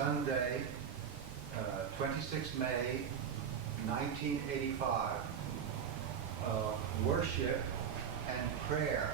Sunday, 26 May 1985, worship and prayer.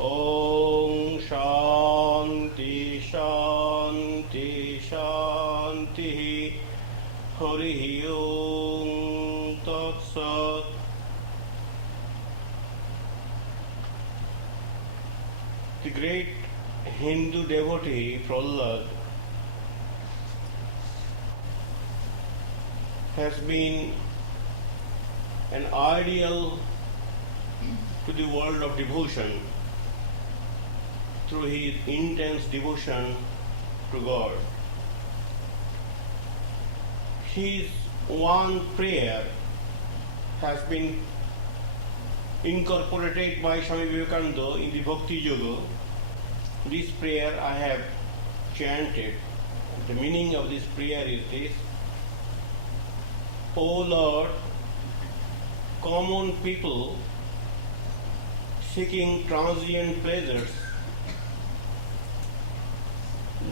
Om Shanti Shanti Shanti Hari Om Tat Sat. The great Hindu devotee Prahlad has been an ideal to the world of devotion through his intense devotion to God. His one prayer has been incorporated by Swami Virajananda in the Bhakti Yoga. This prayer I have chanted. The meaning of this prayer is this: O Lord, common people seeking transient pleasures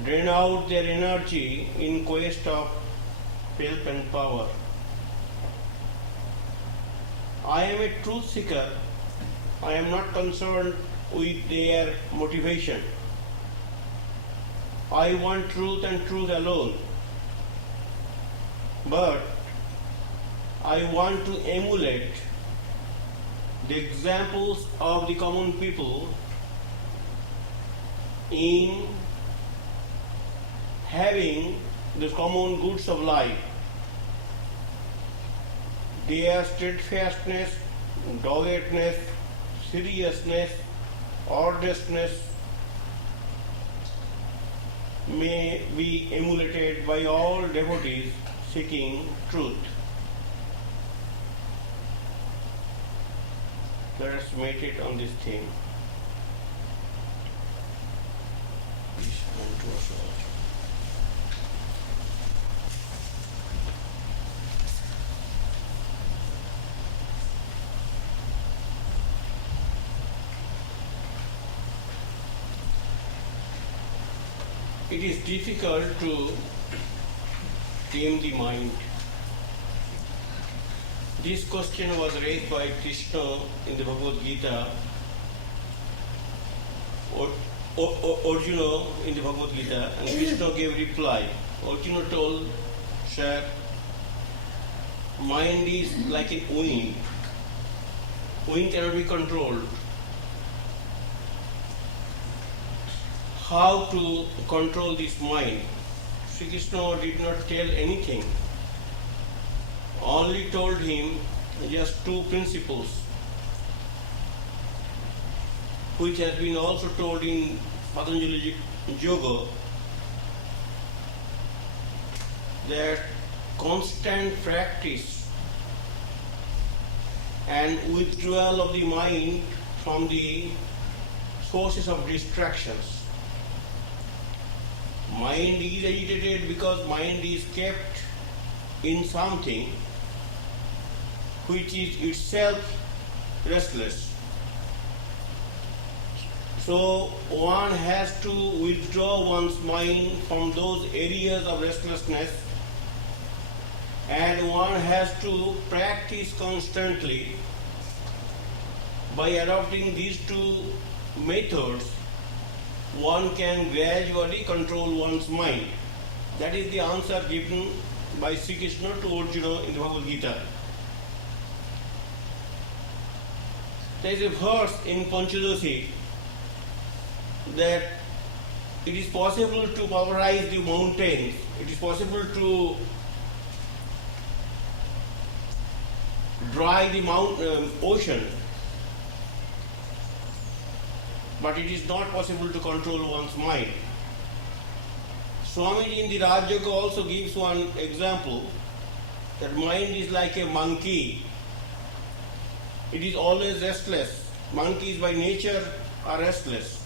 drain out their energy in quest of wealth and power. I am a truth seeker. I am not concerned with their motivation. I want truth and truth alone. But I want to emulate the examples of the common people in having the common goods of life. Their steadfastness, doggedness, seriousness, earnestness may be emulated by all devotees seeking truth. Let us meditate on this theme. Please come to us all. It is difficult to tame the mind. This question was raised by Krishna in the Bhagavad Gita, Arjuna in the Bhagavad Gita, and Krishna gave reply. Arjuna told, Sir, mind is like a wind. Wind cannot be controlled. How to control this mind? Sri Krishna did not tell anything. Only told him just two principles, which has been also told in Patanjali Yoga, that constant practice and withdrawal of the mind from the sources of distractions. Mind is agitated because mind is kept in something which is itself restless. So one has to withdraw one's mind from those areas of restlessness, and one has to practice constantly. By adopting these two methods, one can gradually control one's mind. That is the answer given by Sri Krishna to Arjuna in the Bhagavad Gita. There is a verse in Panchadashi that it is possible to pulverize the mountains, it is possible to dry the ocean, but it is not possible to control one's mind. Swamiji in the Raj Yoga also gives one example that mind is like a monkey. It is always restless. Monkeys by nature are restless.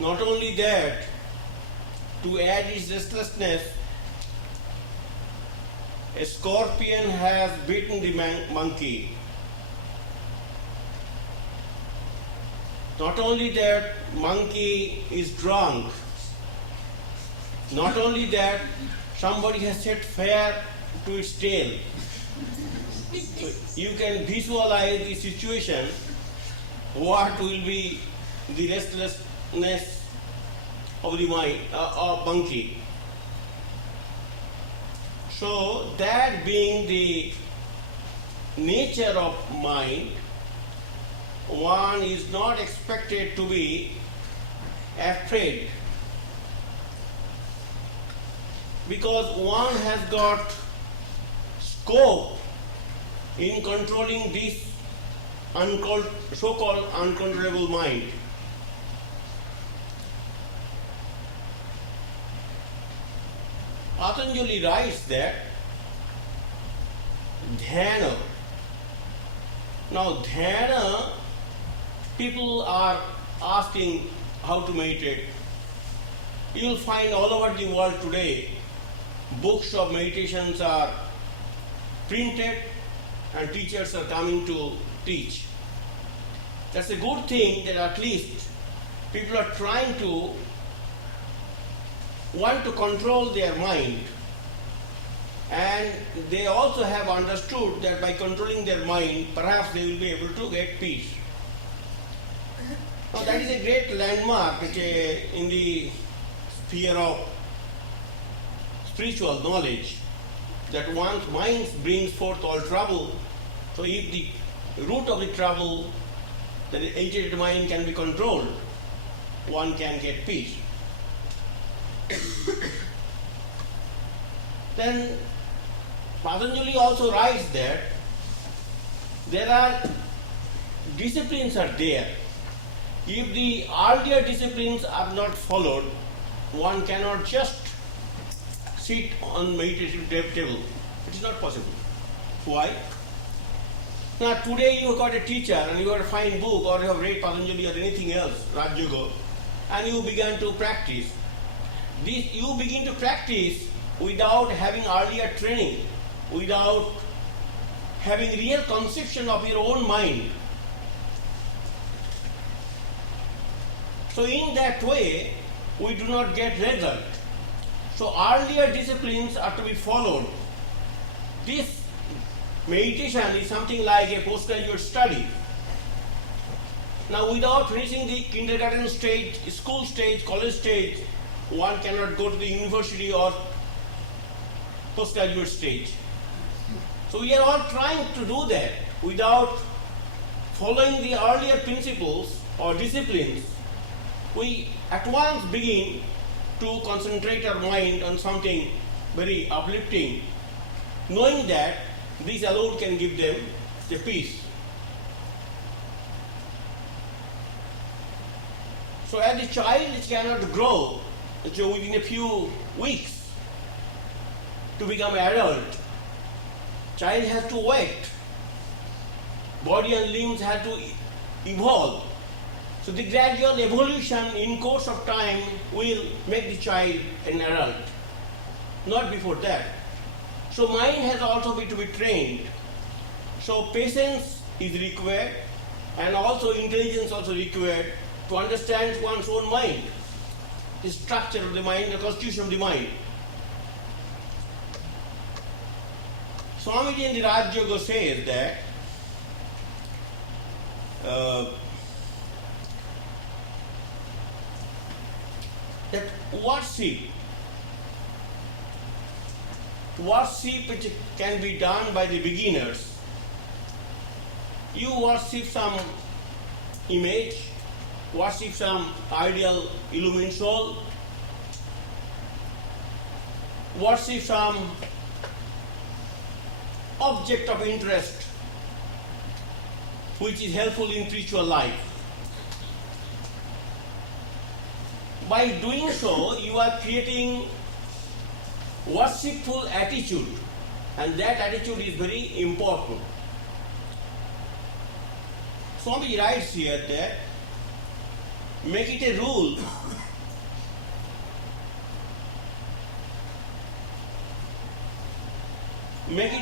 Not only that, to add its restlessness, a scorpion has bitten the monkey. Not only that, monkey is drunk. Not only that, somebody has set fire to its tail. So you can visualize the situation, what will be the restlessness of the mind, of monkey. So that being the nature of mind, one is not expected to be afraid, because one has got scope in controlling this so-called uncontrollable mind. Patanjali writes that dhyana. Now dhyana, people are asking how to meditate. You will find all over the world today books of meditations are printed and teachers are coming to teach. That's a good thing that at least people are trying to want to control their mind, and they also have understood that by controlling their mind perhaps they will be able to get peace. Now that is a great landmark in the sphere of spiritual knowledge, that one's mind brings forth all trouble. So if the root of the trouble, the agitated mind, can be controlled, one can get peace. Then Patanjali also writes that there are disciplines are there. If the earlier disciplines are not followed, one cannot just sit on meditative table. It is not possible. Why? Now today you have got a teacher and you have a fine book, or you have read Patanjali or anything else, Raj Yoga, and you began to practice. This you begin to practice without having earlier training, without having real conception of your own mind. So in that way, we do not get result. So earlier disciplines are to be followed. This meditation is something like a postgraduate study. Now without finishing the kindergarten stage, school stage, college stage, one cannot go to the university or postgraduate stage. So we are all trying to do that without following the earlier principles or disciplines. We at once begin to concentrate our mind on something very uplifting, knowing that this alone can give them the peace. So as a child, it cannot grow within a few weeks to become adult. Child has to wait. Body and limbs have to evolve. So the gradual evolution in course of time will make the child an adult, not before that. So mind has also to be trained. So patience is required, and also intelligence also required to understand one's own mind, the structure of the mind, the constitution of the mind. Swamiji in the Raj Yoga says that worship which can be done by the beginners. You worship some image, worship some ideal illumined soul, worship some object of interest which is helpful in spiritual life. by doing so, you are creating worshipful attitude, and that attitude is very important. Swami writes here that make it a rule make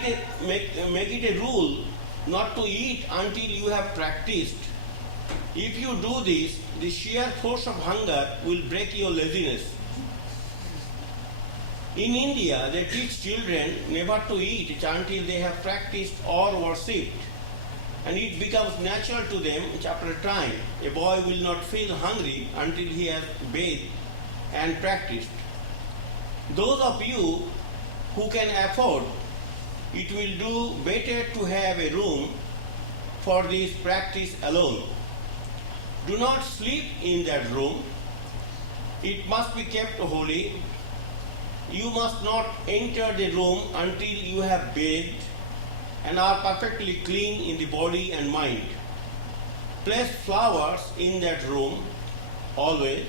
it a rule not to eat until you have practiced. If you do this, the sheer force of hunger will break your laziness. In India, they teach children never to eat until they have practiced or worshipped, and it becomes natural to them after a time. A boy will not feel hungry until he has bathed and practiced. Those of you who can afford, it will do better to have a room for this practice alone. Do not sleep in that room. It must be kept holy. You must not enter the room until you have bathed and are perfectly clean in the body and mind. Place flowers in that room always,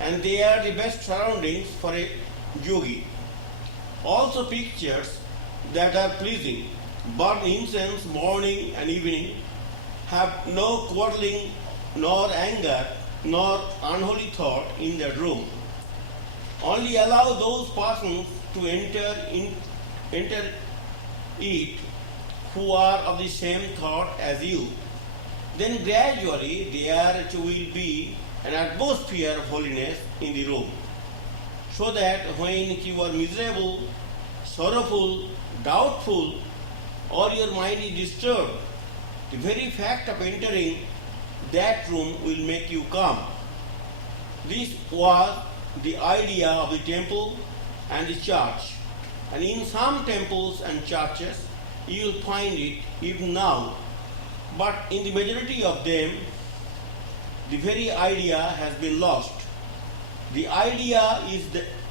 and they are the best surroundings for a yogi. Also pictures that are pleasing. Burn incense morning and evening. Have no quarreling, nor anger, nor unholy thought in that room. Only allow those persons to enter it who are of the same thought as you. Then gradually there will be an atmosphere of holiness in the room, so that when you are miserable, sorrowful, doubtful, or your mind is disturbed, the very fact of entering that room will make you calm. This was the idea of the temple and the church, and in some temples and churches you will find it even now, but in the majority of them the very idea has been lost. The idea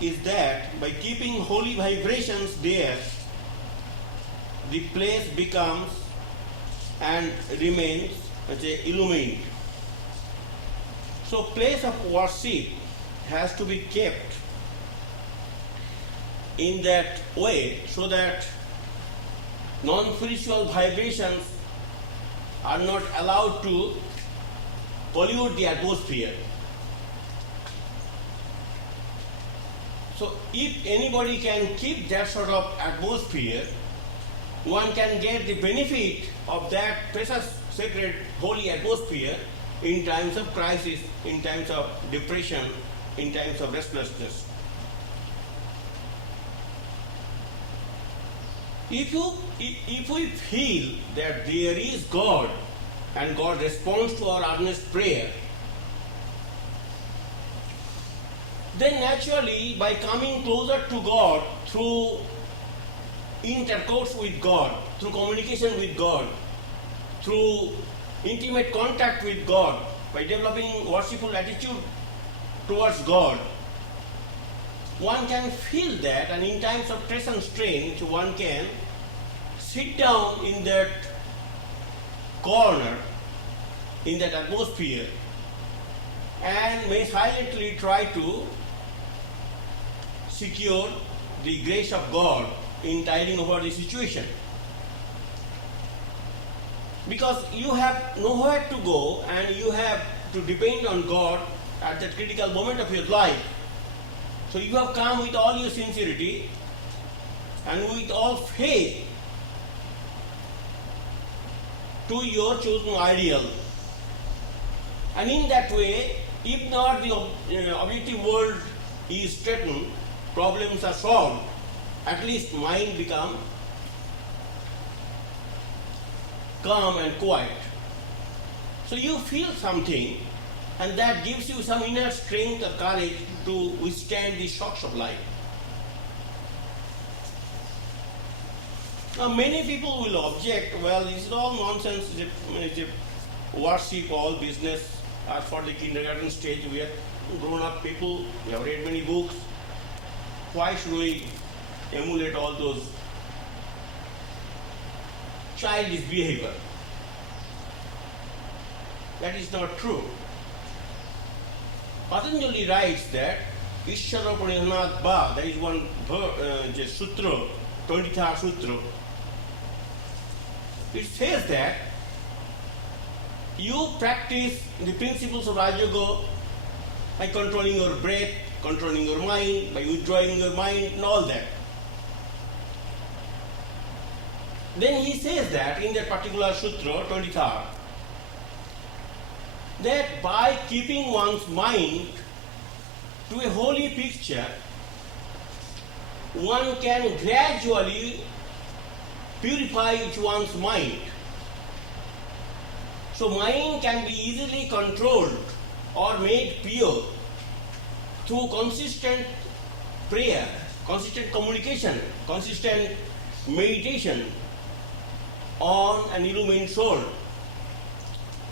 is that by keeping holy vibrations there, the place becomes and remains illumined. So place of worship has to be kept in that way, so that non-spiritual vibrations are not allowed to pollute the atmosphere. So if anybody can keep that sort of atmosphere, one can get the benefit of that precious, sacred, holy atmosphere in times of crisis, in times of depression, in times of restlessness. If we feel that there is God and God responds to our earnest prayer, then naturally by coming closer to God through intercourse with God, through communication with God, through intimate contact with God, by developing worshipful attitude towards God, one can feel that, and in times of stress and strain, one can sit down in that corner, in that atmosphere, and may silently try to secure the grace of God in tiding over the situation. Because you have nowhere to go and you have to depend on God at that critical moment of your life. So you have come with all your sincerity and with all faith to your chosen ideal. And in that way, if not the objective world is straightened, problems are solved, at least mind become calm and quiet. So you feel something, and that gives you some inner strength or courage to withstand the shocks of life. Now many people will object, well, this is all nonsense, it's a worship, all business are for the kindergarten stage. We are grown-up people, we have read many books. Why should we emulate all those childish behavior? That is not true. Patanjali writes that Ishvara Pranidhanat Bha, there is one sutra, 23rd sutra. It says that you practice the principles of Raja Yoga by controlling your breath, controlling your mind, by withdrawing your mind and all that. Then he says that in that particular sutra, 23rd, that by keeping one's mind to a holy picture, one can gradually purify one's mind. So mind can be easily controlled or made pure through consistent prayer, consistent communication, consistent meditation on an illumined soul.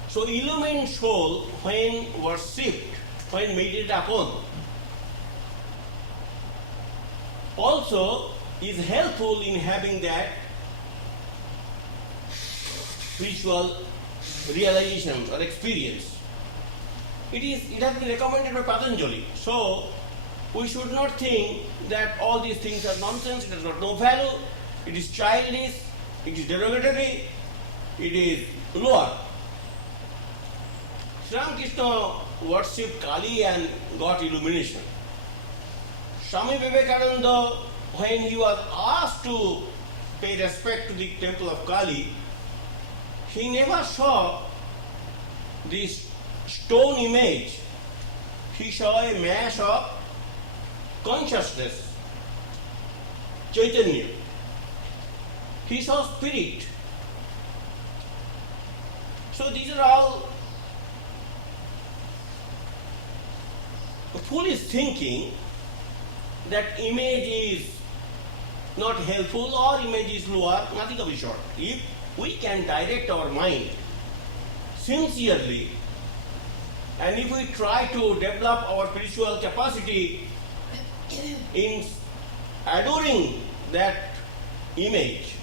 So illumined soul, when worshipped, when meditated upon, also is helpful in having that spiritual realization or experience. It has been recommended by Patanjali. So we should not think that all these things are nonsense, it has got no value, it is childish, it is derogatory, it is lower. Sri Ramakrishna worshipped Kali and got illumination. Swami Virajananda, when he was asked to pay respect to the temple of Kali, he never saw this stone image. He saw a mass of consciousness, Chaitanya. He saw spirit. So these are all foolish thinking that image is not helpful or image is lower, nothing of the sort. If we can direct our mind sincerely, and if we try to develop our spiritual capacity in adoring that image,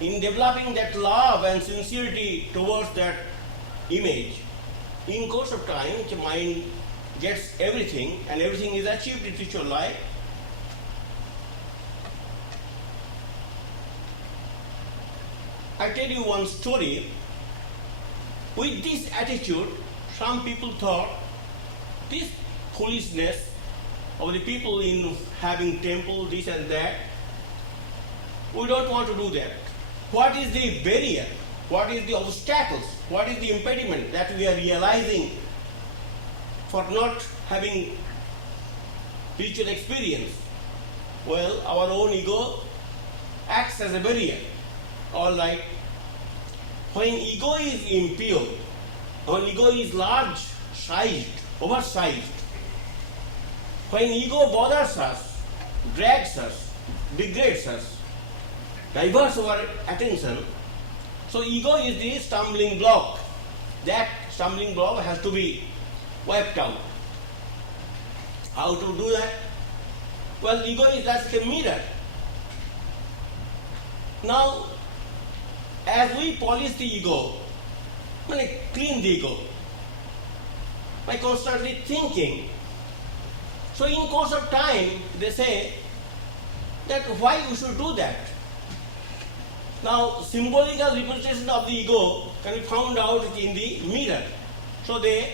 in developing that love and sincerity towards that image, in course of time, the mind gets everything and everything is achieved in spiritual life. I tell you one story. With this attitude, some people thought this foolishness of the people in having temple, this and that, we don't want to do that. What is the barrier? What is the obstacles? What is the impediment that we are realizing for not having spiritual experience? Well, our own ego acts as a barrier. All right. When ego is impure, when ego is large-sized, oversized, when ego bothers us, drags us, degrades us, diverts our attention, so ego is the stumbling block. That stumbling block has to be wiped out. How to do that? Well, ego is like a mirror. Now, as we polish the ego, clean the ego, by constantly thinking, so in course of time, they say that why we should do that. Now, symbolical representation of the ego can be found out in the mirror. So they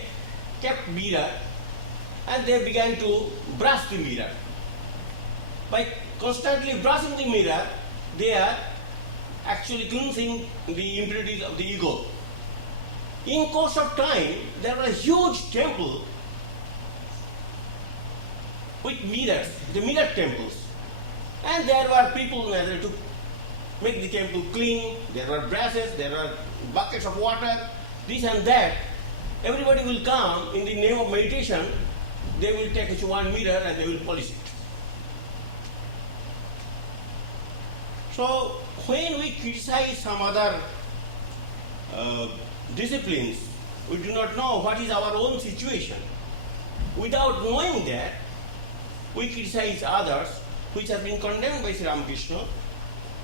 kept mirror and they began to brush the mirror. By constantly brushing the mirror, they are actually cleansing the impurities of the ego. In course of time, there was a huge temple with mirrors, the mirror temples. And there were people there to make the temple clean, there were brasses, there were buckets of water, this and that. Everybody will come in the name of meditation, they will take one mirror and they will polish it. So when we criticize some other disciplines, we do not know what is our own situation. Without knowing that, we criticize others, which has been condemned by Sri Ramakrishna,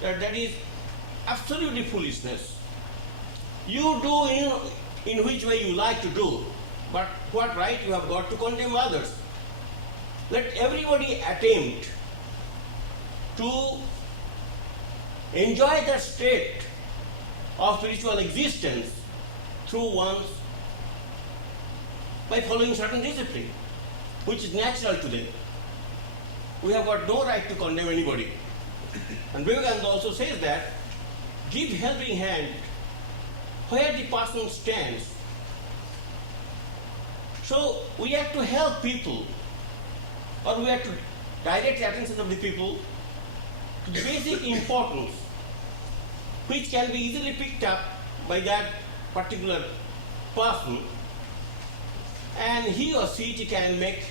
that is absolutely foolishness. You do in which way you like to do, But what right you have got to condemn others? Let everybody attempt to enjoy the state of spiritual existence through one's by following certain discipline, which is natural to them. We have got no right to condemn anybody. And Vivekananda also says that give helping hand where the person stands. So we have to help people, or we have to direct the attention of the people to the basic importance which can be easily picked up by that particular person, and he or she can make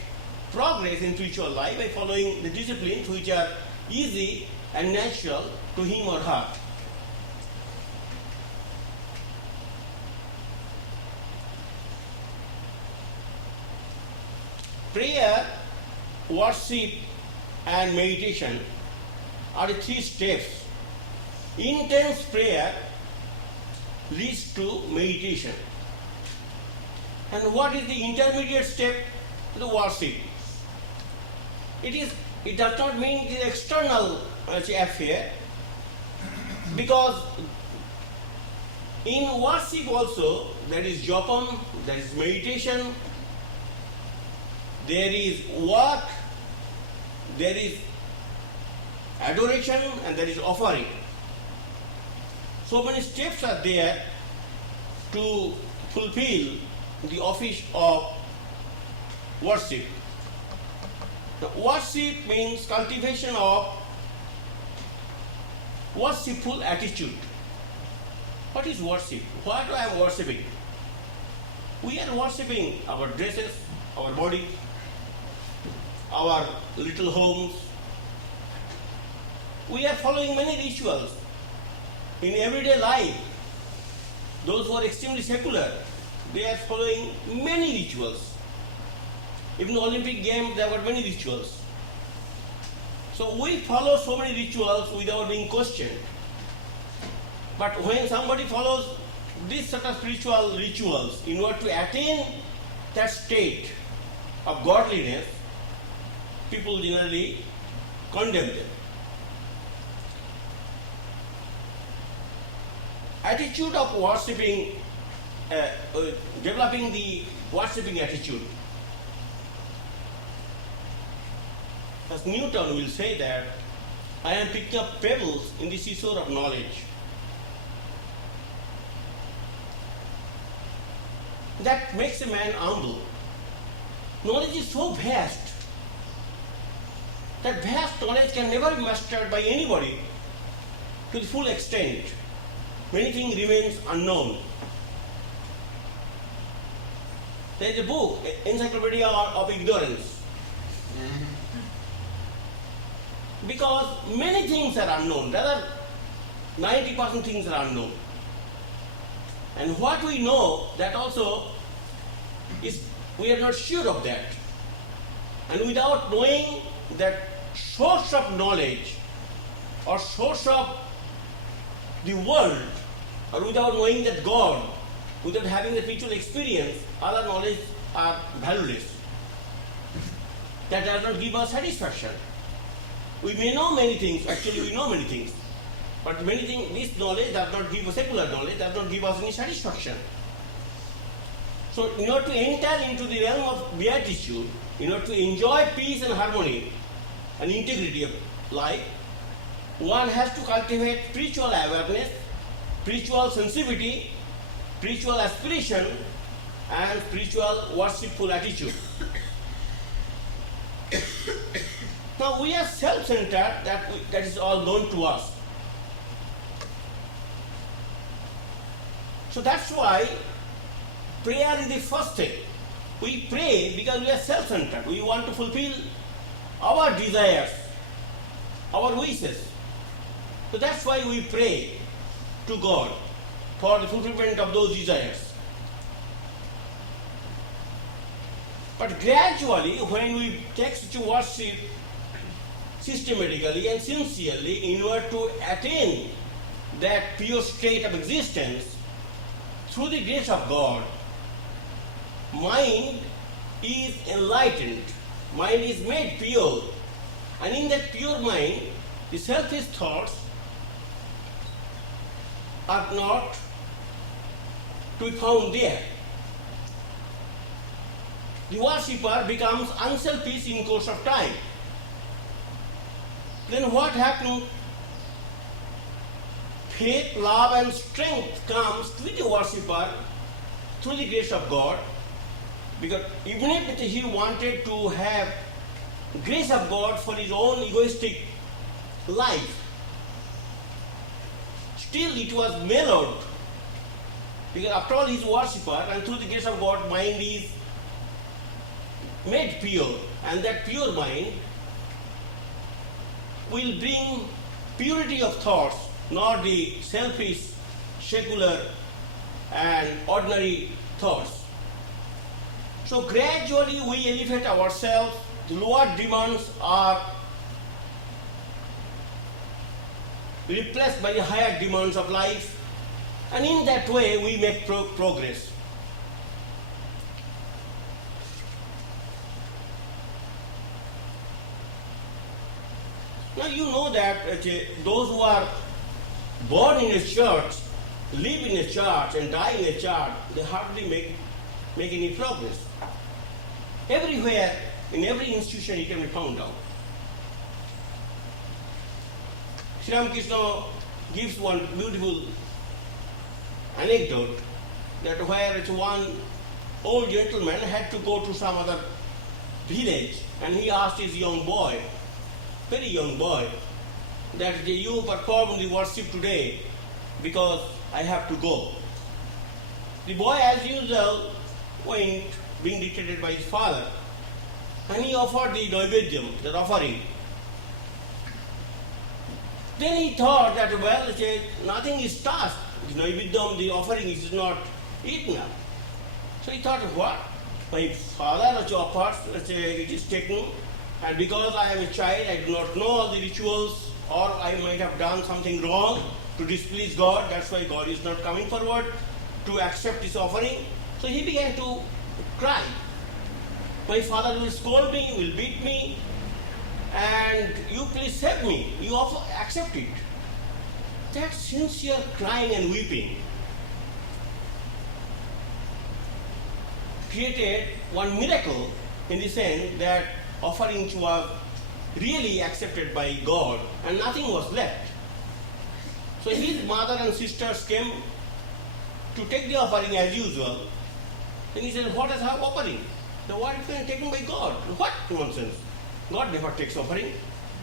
progress in spiritual life by following the disciplines which are easy and natural to him or her. Prayer, worship and meditation are the three steps. Intense prayer leads to meditation. And what is the intermediate step? The worship. It does not mean it is external affair, because in worship also there is japam, there is meditation, there is work, there is adoration, and there is offering. So many steps are there to fulfill the office of worship. The worship means cultivation of worshipful attitude. What is worship? What I am worshipping? We are worshipping our dresses, our body, our little homes. We are following many rituals in everyday life. Those who are extremely secular, they are following many rituals. Even the Olympic Games, there were many rituals. So we follow so many rituals without being questioned. But when somebody follows these sort of spiritual rituals in order to attain that state of godliness, people generally condemn them. Attitude of worshipping, developing the worshipping attitude. As Newton will say that, I am picking up pebbles in the seashore of knowledge. That makes a man humble. Knowledge is so vast. That vast knowledge can never be mastered by anybody to the full extent. Many things remains unknown. There is a book, Encyclopedia of Ignorance. Because many things are unknown, rather 90% things are unknown. And what we know, that also is, we are not sure of that. And without knowing that source of knowledge or source of the world, or without knowing that God, without having the spiritual experience, other knowledge are valueless. That does not give us satisfaction. We may know many things, actually we know many things, but many things, this knowledge does not give us, secular knowledge does not give us any satisfaction. So in order to enter into the realm of beatitude, in order to enjoy peace and harmony and integrity of life, one has to cultivate spiritual awareness, spiritual sensitivity, spiritual aspiration, and spiritual worshipful attitude. Now we are self-centered, that is all known to us. So that's why prayer is the first thing. We pray because we are self-centered. We want to fulfill our desires, our wishes. So that's why we pray to God for the fulfillment of those desires. But gradually, when we take such worship systematically and sincerely in order to attain that pure state of existence, through the grace of God, mind is enlightened, mind is made pure, and in that pure mind, the selfish thoughts are not to be found there. The worshipper becomes unselfish in course of time. Then what happens? Faith, love and strength comes to the worshipper through the grace of God, because even if he wanted to have grace of God for his own egoistic life, still it was mellowed, because after all he is worshipper, and through the grace of God mind is made pure, and that pure mind will bring purity of thoughts, not the selfish, secular and ordinary thoughts. So gradually we elevate ourselves, the lower demands are replaced by the higher demands of life, and in that way we make progress. Now you know that those who are born in a church, live in a church and die in a church, they hardly make any progress. Everywhere, in every institution it can be found out. Sri Ramakrishna gives one beautiful anecdote that where one old gentleman had to go to some other village, and he asked his young boy, very young boy, that you perform the worship today because I have to go. The boy as usual went, being dictated by his father, and he offered the Naivedyam, the offering. Then he thought that, well, nothing is touched. The Naivedyam, the offering is not eaten up. So he thought, what? My father offers, it is taken, and because I am a child, I do not know all the rituals, or I might have done something wrong to displease God, that's why God is not coming forward to accept this offering. So he began to cry. My father will scold me, will beat me, and you please save me. You also accept it. That sincere crying and weeping created one miracle in the sense that offering was really accepted by God and nothing was left. So his mother and sisters came to take the offering as usual. Then he said, what is our offering? The what is taken by God? What nonsense? God never takes offering.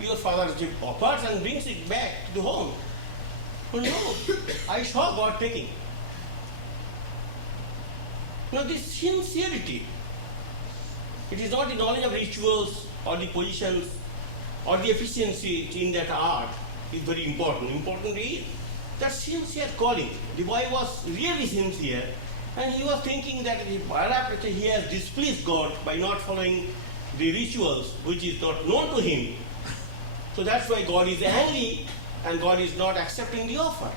Your father offers and brings it back to the home. Oh no, I saw God taking. Now this sincerity, it is not the knowledge of rituals or the positions or the efficiency in that art is very important. Important is that sincere calling. The boy was really sincere, and he was thinking that perhaps he has displeased God by not following the rituals which is not known to him. So that's why God is angry and God is not accepting the offer.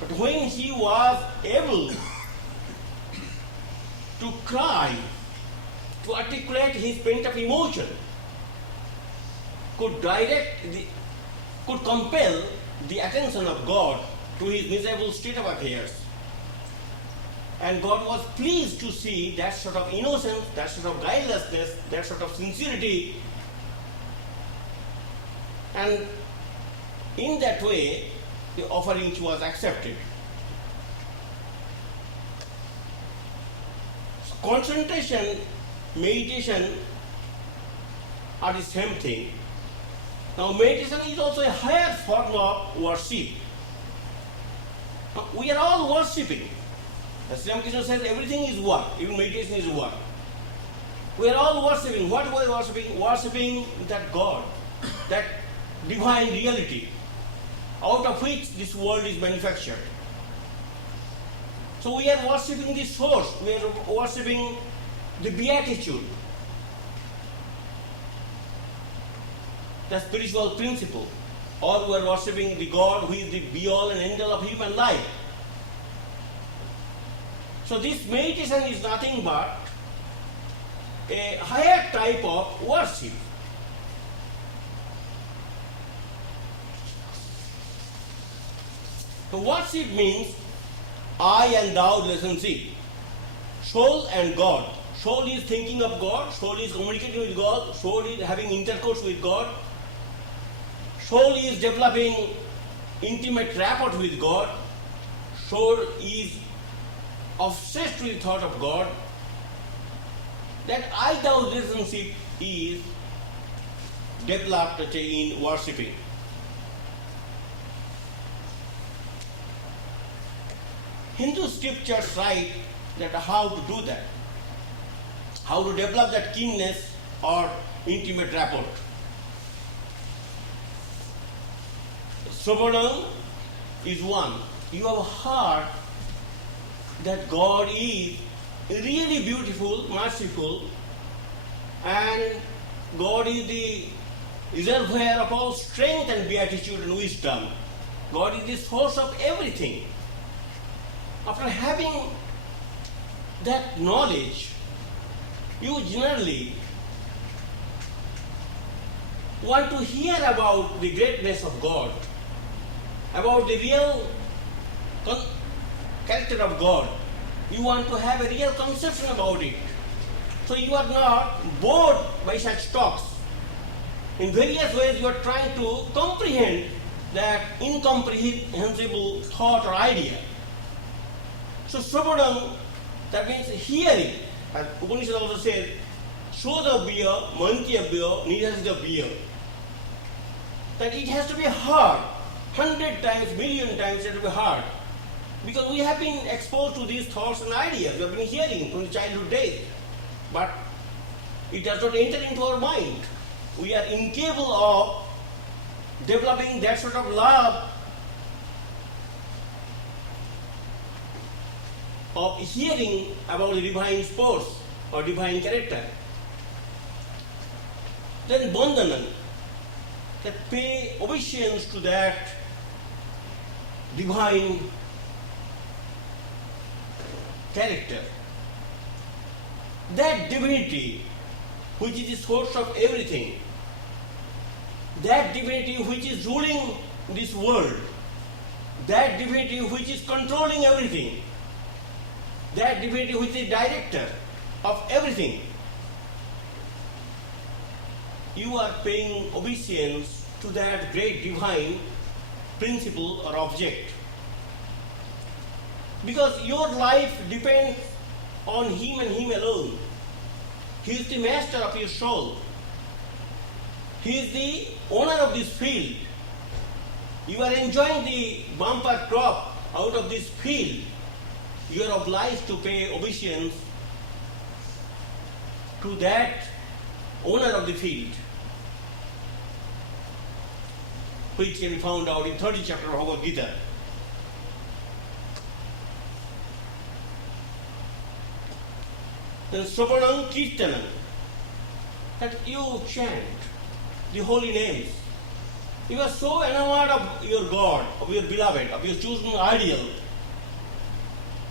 But when he was able to cry, to articulate his pent-up emotion, could compel the attention of God to his miserable state of affairs. And God was pleased to see that sort of innocence, that sort of guilelessness, that sort of sincerity. And in that way, the offering was accepted. Concentration, meditation are the same thing. Now meditation is also a higher form of worship. Now, we are all worshipping. As Ramakrishna says, everything is work, even meditation is work. We are all worshipping. What are we worshipping? Worshipping that God, that divine reality, out of which this world is manufactured. So we are worshipping the source, we are worshipping the beatitude, the spiritual principle, or we are worshipping the God who is the be-all and end-all of human life. So this meditation is nothing but a higher type of worship. So worship means I and thou relationship. Soul and God. Soul is thinking of God, soul is communicating with God, soul is having intercourse with God, soul is developing intimate rapport with God, soul is obsessed with the thought of God. That I-thou relationship is developed in worshipping. Hindu scriptures write that how to do that, how to develop that keenness or intimate rapport. Sravanam is one. You have heard that God is really beautiful, merciful, and God is the reservoir of all strength and beatitude and wisdom. God is the source of everything. After having that knowledge, you generally want to hear about the greatness of God, about the real character of God. You want to have a real conception about it. So you are not bored by such talks. In various ways you are trying to comprehend that incomprehensible thought or idea. So Sravanam, that means hearing. As Upanishad also says, Shodabhya, Mantyabhya, Nidhasdabhya. That it has to be heard 100 times, million times, it has to be heard. Because we have been exposed to these thoughts and ideas, we have been hearing from the childhood days. But it does not enter into our mind. We are incapable of developing that sort of love of hearing about the divine force or divine character. Then Bandhanan, that pay obeisance to that divine character. That divinity which is the source of everything, that divinity which is ruling this world, that divinity which is controlling everything, that divinity which is the director of everything. You are paying obeisance to that great divine principle or object. Because your life depends on Him and Him alone. He is the master of your soul. He is the owner of this field. You are enjoying the bumper crop out of this field. You are obliged to pay obeisance to that owner of the field, which can be found out in 30th chapter of Bhagavad Gita. Then Sravanam Kirtanam, that you chant the holy names. You are so enamored of your God, of your beloved, of your chosen ideal.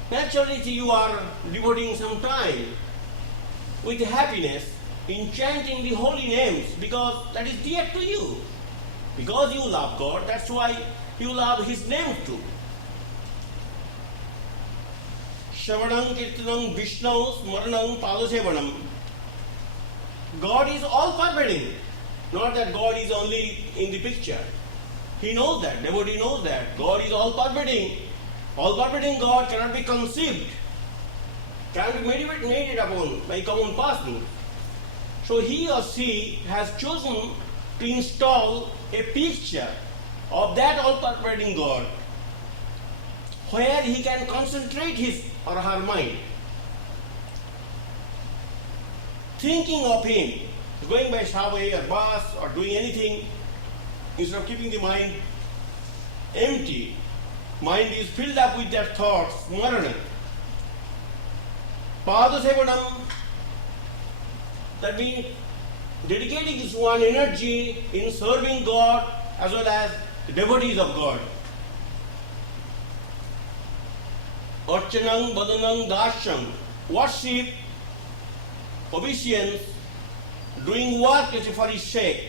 Naturally, you are devoting some time with happiness in chanting the holy names because that is dear to you. Because you love God, that's why you love His name too. Shravanam, Kirtanam, Vishnu, Smaranam, Padasevanam. God is all pervading. Not that God is only in the picture. He knows that, devotee knows that. God is all pervading. All pervading God cannot be conceived, cannot be meditated upon by common person. So he or she has chosen to install a picture of that all pervading God where he can concentrate his or her mind, thinking of Him, going by subway or bus or doing anything, instead of keeping the mind empty. Mind is filled up with their thoughts, Smarana. Padasevanam, that means dedicating his one energy in serving God as well as the devotees of God. Archanam, Badanam, Dasham, worship obeisance, doing work for his sake.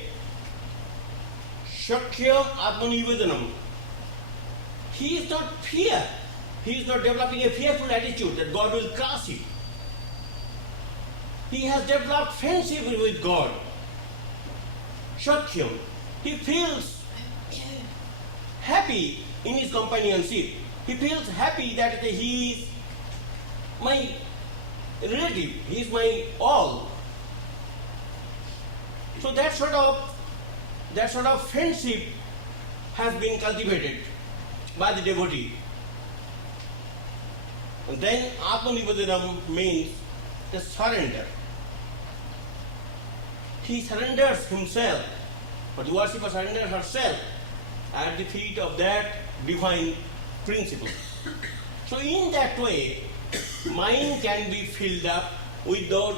Shakya Atmanivedanam. He is not fear. He is not developing a fearful attitude that God will crush him. He has developed friendship with God. Shakyam. He feels happy in his companionship. He feels happy that he is my relative. He is my all. So that sort of friendship has been cultivated by the devotee. And then Atmanivedanam means the surrender. He surrenders himself, or the worshipper surrenders herself at the feet of that divine principle. So in that way, mind can be filled up with those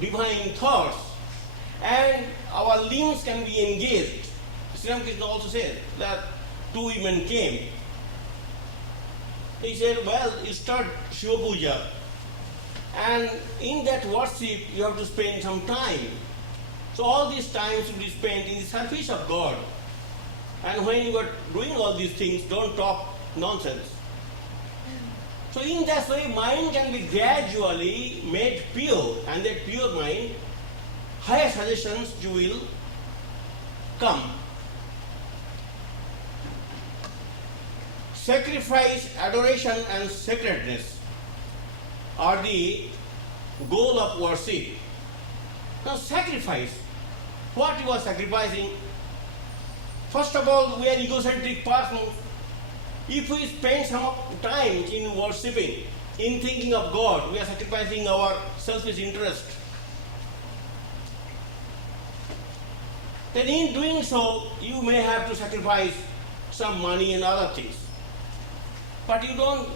divine thoughts and our limbs can be engaged. Sri Ramakrishna also said that two women came. He said, well, you start Shiva Puja, and in that worship you have to spend some time. So all this time should be spent in the service of God. And when you are doing all these things, don't talk nonsense. So in that way, mind can be gradually made pure, and that pure mind, higher suggestions you will come. Sacrifice, adoration and sacredness are the goal of worship. Now sacrifice, what you are sacrificing? First of all, we are egocentric persons. If we spend some time in worshipping, in thinking of God, we are sacrificing our selfish interest. Then in doing so, you may have to sacrifice some money and other things. But you don't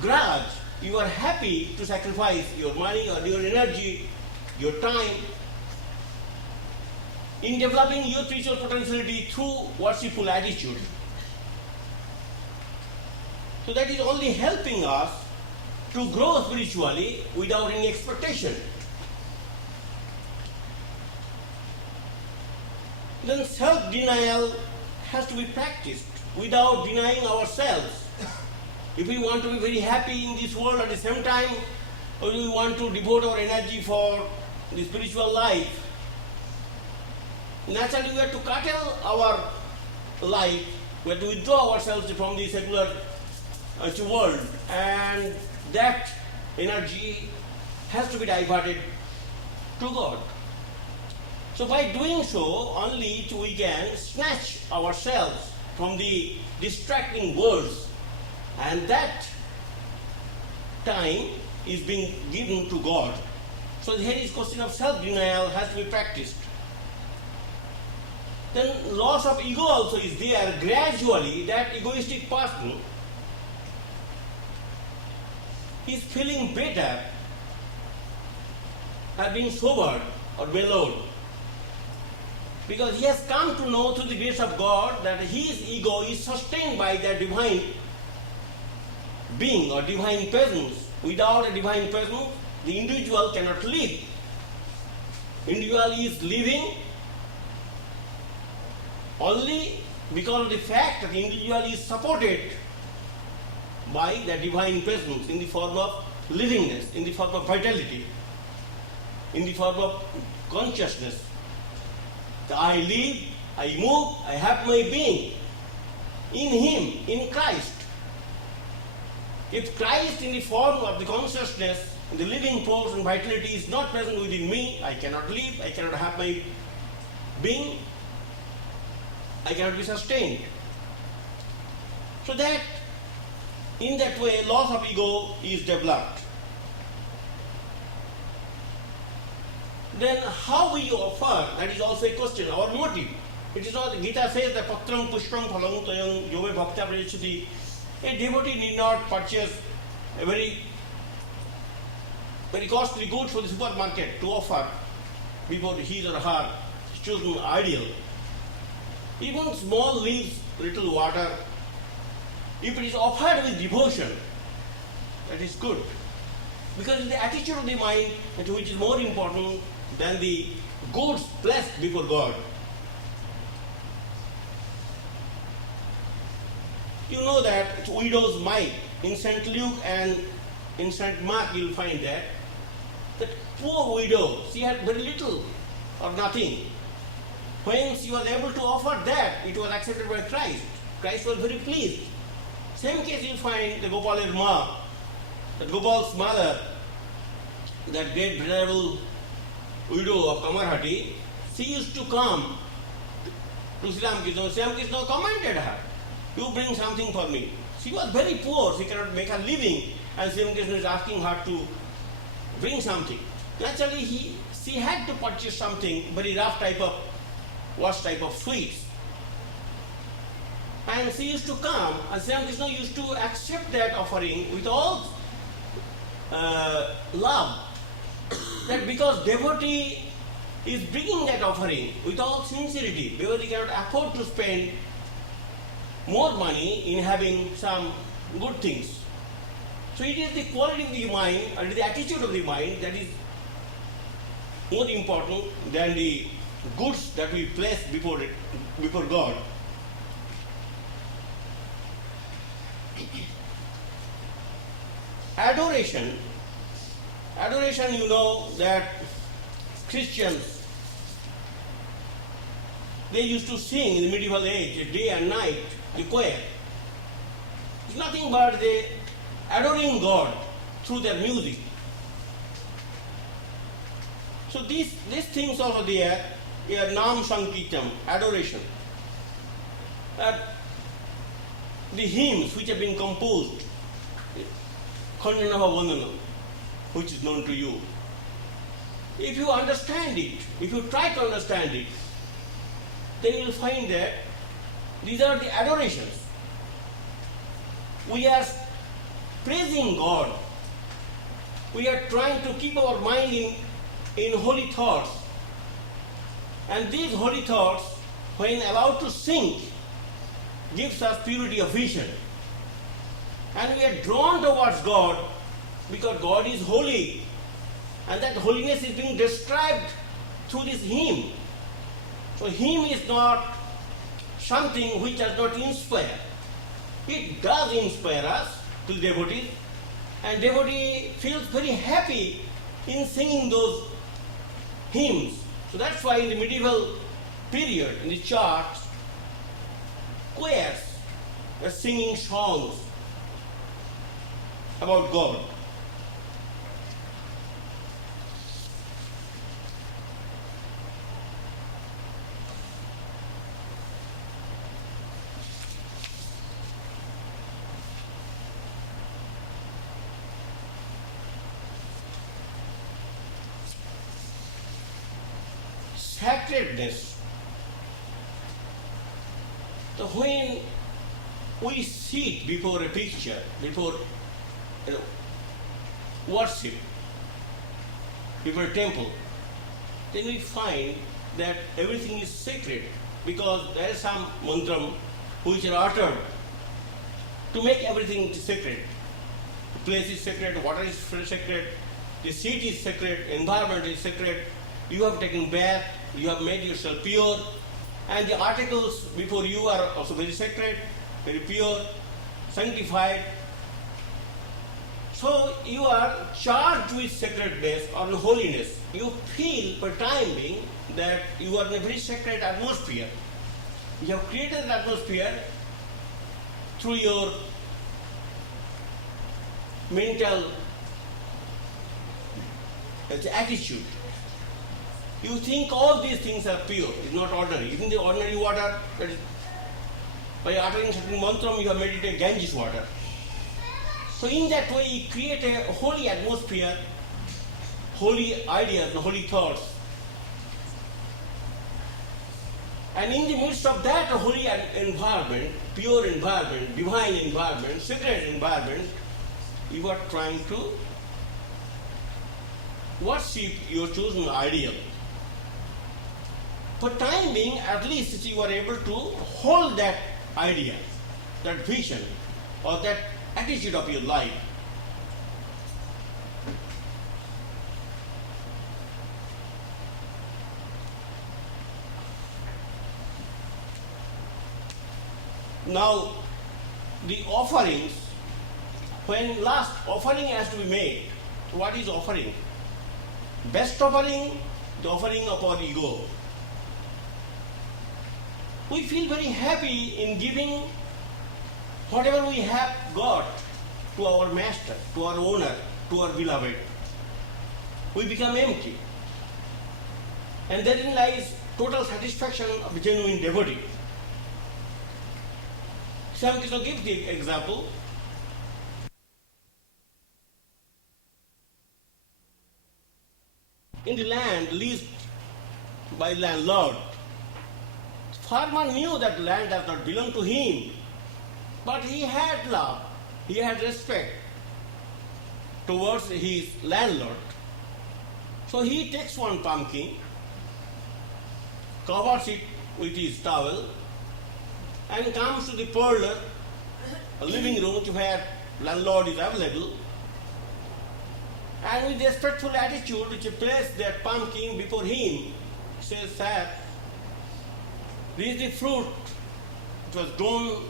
grudge. You are happy to sacrifice your money or your energy, your time, in developing your spiritual potentiality through worshipful attitude. So that is only helping us to grow spiritually without any expectation. Then self-denial has to be practiced without denying ourselves. If we want to be very happy in this world, at the same time, or we want to devote our energy for the spiritual life, naturally we have to curtail our life, we have to withdraw ourselves from the secular world, and that energy has to be diverted to God. So by doing so, only we can snatch ourselves from the distracting worlds, and that time is being given to God. So here is question of self-denial has to be practiced. Then loss of ego also is there. Gradually that egoistic person is feeling better, has been sobered or mellowed, because he has come to know through the grace of God that his ego is sustained by the divine being or divine presence. Without a divine presence, the individual cannot live. Individual is living only because of the fact that the individual is supported by the divine presence in the form of livingness, in the form of vitality, in the form of consciousness. I live, I move, I have my being in Him, in Christ. If Christ in the form of the consciousness, the living force and vitality is not present within me, I cannot live, I cannot have my being, I cannot be sustained. So that, in that way, loss of ego is developed. Then how we offer, that is also a question, our motive. It is not, Gita says that patram pushpam phalam tayam yome bhakta prayachati. A devotee need not purchase a very costly goods for the supermarket to offer before his or her chosen ideal. Even small leaves, little water, if it is offered with devotion, that is good. Because it's the attitude of the mind which is more important than the goods placed before God. You know that it's widow's mite. In St. Luke and in St. Mark you will find that poor widow, she had very little or nothing. When she was able to offer that, it was accepted by Christ. Christ was very pleased. Same case you find the Gopal's ma, that Gopal's mother, that great venerable widow of Kamarhati, she used to come to Sri Ramakrishna. Sri Ramakrishna commanded her, you bring something for me. She was very poor, she cannot make a living, and Sri Ramakrishna is asking her to bring something. Naturally, she had to purchase something, very rough type of, worst type of sweets. And she used to come, and Sri Ramakrishna used to accept that offering with all love. That because devotee is bringing that offering with all sincerity, because he cannot afford to spend more money in having some good things. So it is the quality of the mind, or the attitude of the mind that is more important than the goods that we place before God. Adoration, you know that Christians, they used to sing in the medieval age, day and night, the choir. It's nothing but they adoring God through their music. So these things also there, Nam Sankirtan, adoration. The hymns which have been composed, Khandanava Vandana, which is known to you. If you understand it, if you try to understand it, then you will find that these are the adorations. We are praising God. We are trying to keep our mind in holy thoughts. And these holy thoughts, when allowed to sink, gives us purity of vision. And we are drawn towards God because God is holy. And that holiness is being described through this hymn. So hymn is not something which does not inspire. It does inspire us to the devotees, and devotee feels very happy in singing those hymns. So that's why in the medieval period, in the church, choirs were singing songs about God. Sacredness. So when we sit before a picture, before worship, before a temple, then we find that everything is sacred because there is some mantram which are uttered to make everything sacred. The place is sacred, water is sacred, the seat is sacred, environment is sacred, you have taken bath, you have made yourself pure, and the articles before you are also very sacred, very pure, sanctified. So you are charged with sacredness or holiness. You feel for time being that you are in a very sacred atmosphere. You have created an atmosphere through your mental attitude. You think all these things are pure, it's not ordinary. Even the ordinary water, that is, by uttering certain mantram, you have made it a Ganges water. So in that way, you create a holy atmosphere, holy ideas, and holy thoughts. And in the midst of that holy environment, pure environment, divine environment, sacred environment, you are trying to worship your chosen ideal. For time being, at least you are able to hold that idea, that vision, or that attitude of your life. Now, the offerings, when last offering has to be made, what is offering? Best offering, the offering of our ego. We feel very happy in giving whatever we have got to our master, to our owner, to our beloved. We become empty. And therein lies total satisfaction of a genuine devotee. Swami Krishna gives the example. In the land leased by landlord, farmer knew that land does not belong to him, but he had love, he had respect towards his landlord. So he takes one pumpkin, covers it with his towel, and comes to the parlor, a living room where landlord is available, and with respectful attitude, which placed that pumpkin before him, says, "Sir, this is the fruit which was grown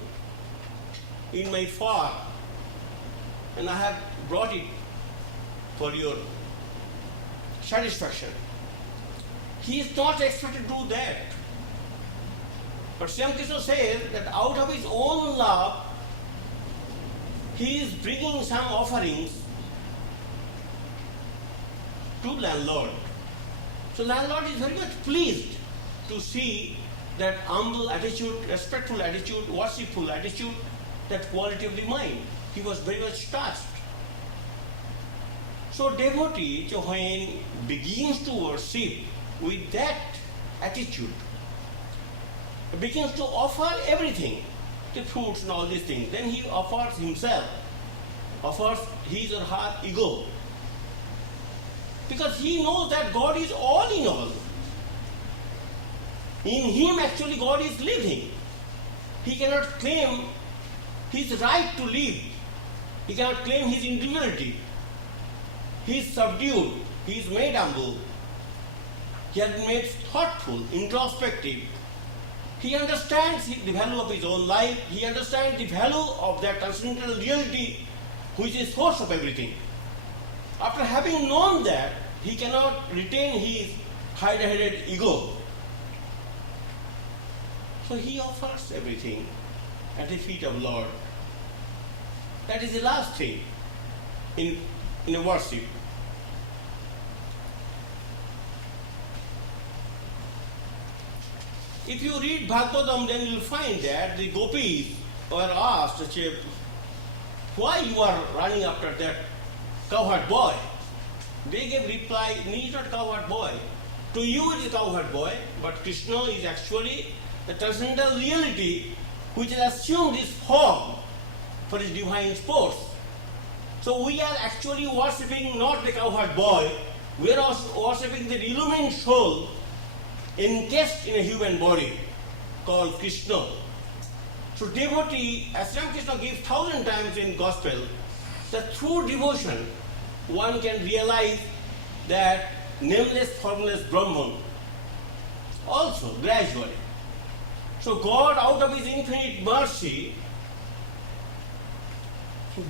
in my farm, and I have brought it for your satisfaction." He is not expected to do that. But Swami Krishna says that out of his own love, he is bringing some offerings to landlord. So landlord is very much pleased to see that humble attitude, respectful attitude, worshipful attitude, that quality of the mind. He was very much touched. So devotee, when begins to worship with that attitude, begins to offer everything, the fruits and all these things, then he offers himself, offers his or her ego. Because he knows that God is all in all. In him actually God is living. He cannot claim his right to live. He cannot claim his individuality. He is subdued. He is made humble. He has been made thoughtful, introspective. He understands the value of his own life. He understands the value of that transcendental reality which is source of everything. After having known that, he cannot retain his hide-headed ego. So he offers everything at the feet of Lord. That is the last thing in a worship. If you read Bhagavatam, then you will find that the gopis were asked, why you are running after that cowherd boy? They gave reply, he is not cowherd boy. To you it is cowherd boy, but Krishna is actually the transcendental reality which has assumed this form for his divine sports. So we are actually worshipping not the cowherd boy, we are also worshipping the illumined soul encased in a human body called Krishna. So devotee, as Ramakrishna gives 1,000 times in gospel, that through devotion one can realize that nameless, formless Brahman also gradually. So God, out of his infinite mercy,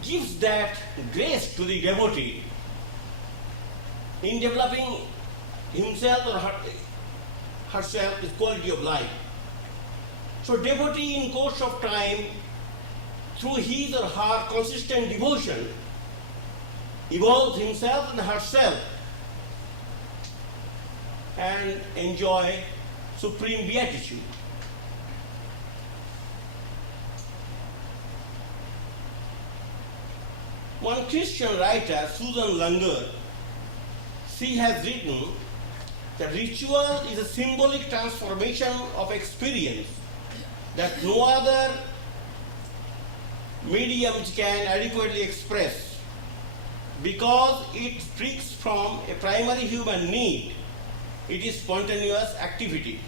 gives that grace to the devotee in developing himself or herself with quality of life. So devotee in course of time, through his or her consistent devotion, evolves himself and herself and enjoy supreme beatitude. One Christian writer, Susan Langer, she has written that ritual is a symbolic transformation of experience that no other medium can adequately express, because it springs from a primary human need. It is spontaneous activity.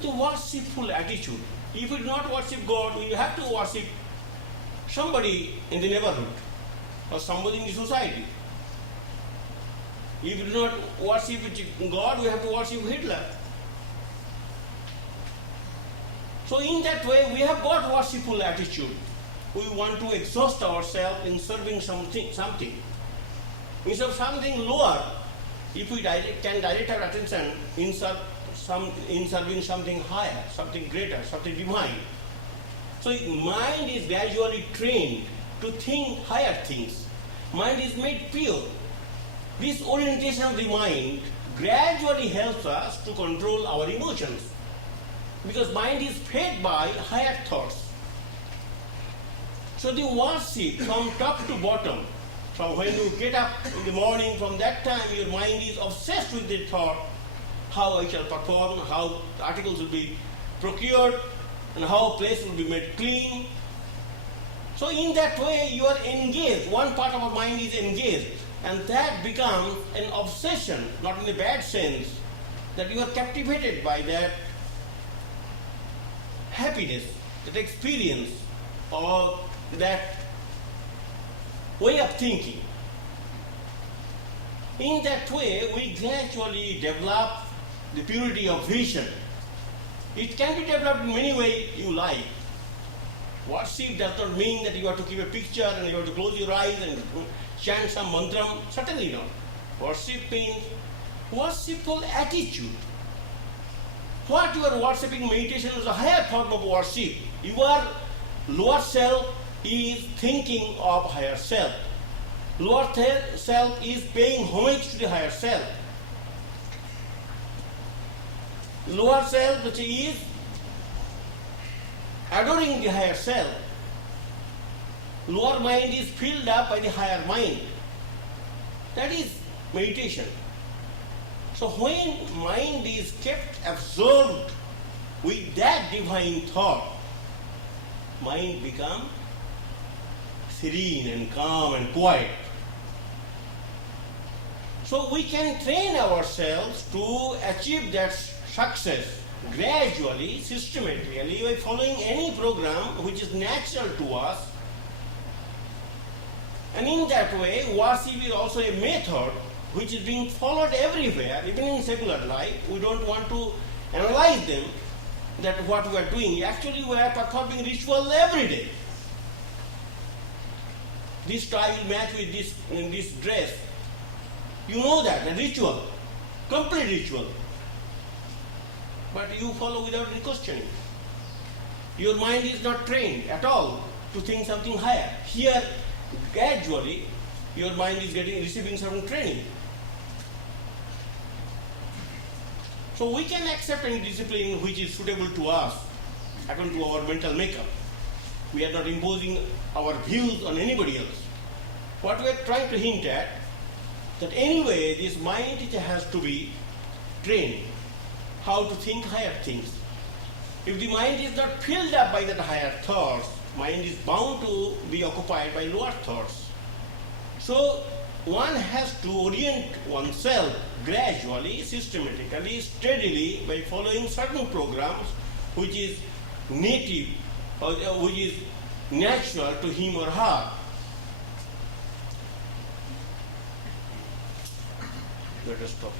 The worshipful attitude. If we do not worship God, we have to worship somebody in the neighborhood or somebody in the society. If we do not worship God, we have to worship Hitler. So in that way, we have got worshipful attitude. We want to exhaust ourselves in serving something. Instead of something lower, if we can direct our attention in serving something higher, something greater, something divine. So mind is gradually trained to think higher things. Mind is made pure. This orientation of the mind gradually helps us to control our emotions, because mind is fed by higher thoughts. So the worship from top to bottom, from when you get up in the morning, from that time your mind is obsessed with the thought, how I shall perform, how articles will be procured, and how a place will be made clean. So in that way you are engaged, one part of our mind is engaged, and that becomes an obsession, not in a bad sense, that you are captivated by that happiness, that experience, or that way of thinking. In that way, we gradually develop the purity of vision. It can be developed in many ways you like. Worship does not mean that you have to keep a picture and you have to close your eyes and chant some mantra. Certainly not. Worship means worshipful attitude. What you are worshipping, meditation is a higher form of worship. Your lower self is thinking of higher self. Lower self is paying homage to the higher self. Lower self, which is adoring the higher self. Lower mind is filled up by the higher mind. That is meditation. So when mind is kept absorbed with that divine thought, mind becomes serene and calm and quiet. So we can train ourselves to achieve that success gradually, systematically, by following any program which is natural to us. And in that way, worship is also a method which is being followed everywhere, even in secular life. We don't want to analyze them, that what we are doing. Actually, we are performing ritual every day. This tie will match with this dress. You know that, a ritual, complete ritual. But you follow without any questioning. Your mind is not trained at all to think something higher. Here, gradually, your mind is receiving certain training. So we can accept any discipline which is suitable to us according to our mental makeup. We are not imposing our views on anybody else. What we are trying to hint at, that anyway this mind has to be trained how to think higher things. If the mind is not filled up by that higher thoughts, mind is bound to be occupied by lower thoughts. So one has to orient oneself gradually, systematically, steadily by following certain programs which is native or which is natural to him or her. Let us stop.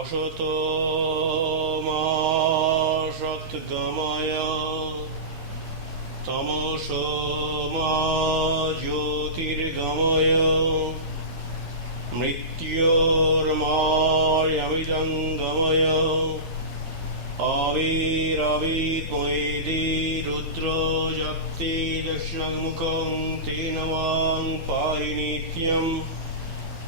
Ashato ma satgamaya tamasho ma jyotirgamaya mrityormayamidangamaya aviravitmoedi rudro japti dashnamukam tenavang pahi nityam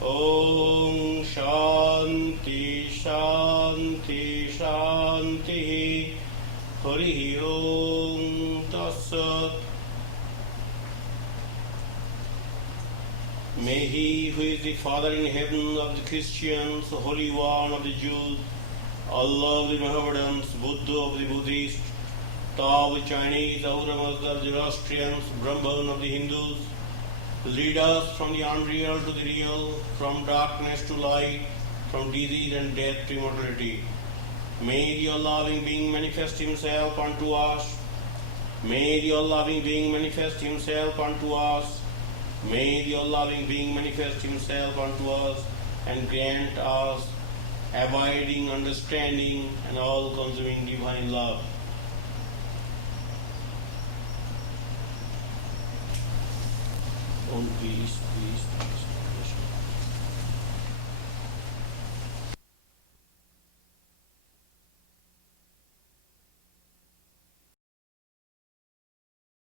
Om Shanti Shanti Shanti Hari Om Tassat. May He who is the Father in heaven of the Christians, Holy One of the Jews, Allah of the Mohammedans, Buddha of the Buddhists, Tao of the Chinese, Ahura Mazda of the Zoroastrians, Brahman of the Hindus, lead us from the unreal to the real, from darkness to light, from disease and death to immortality. May the all-loving being manifest Himself unto us. May the all-loving being manifest Himself unto us. May the all-loving being manifest Himself unto us and grant us abiding understanding and all-consuming divine love. Oh, please, please, please.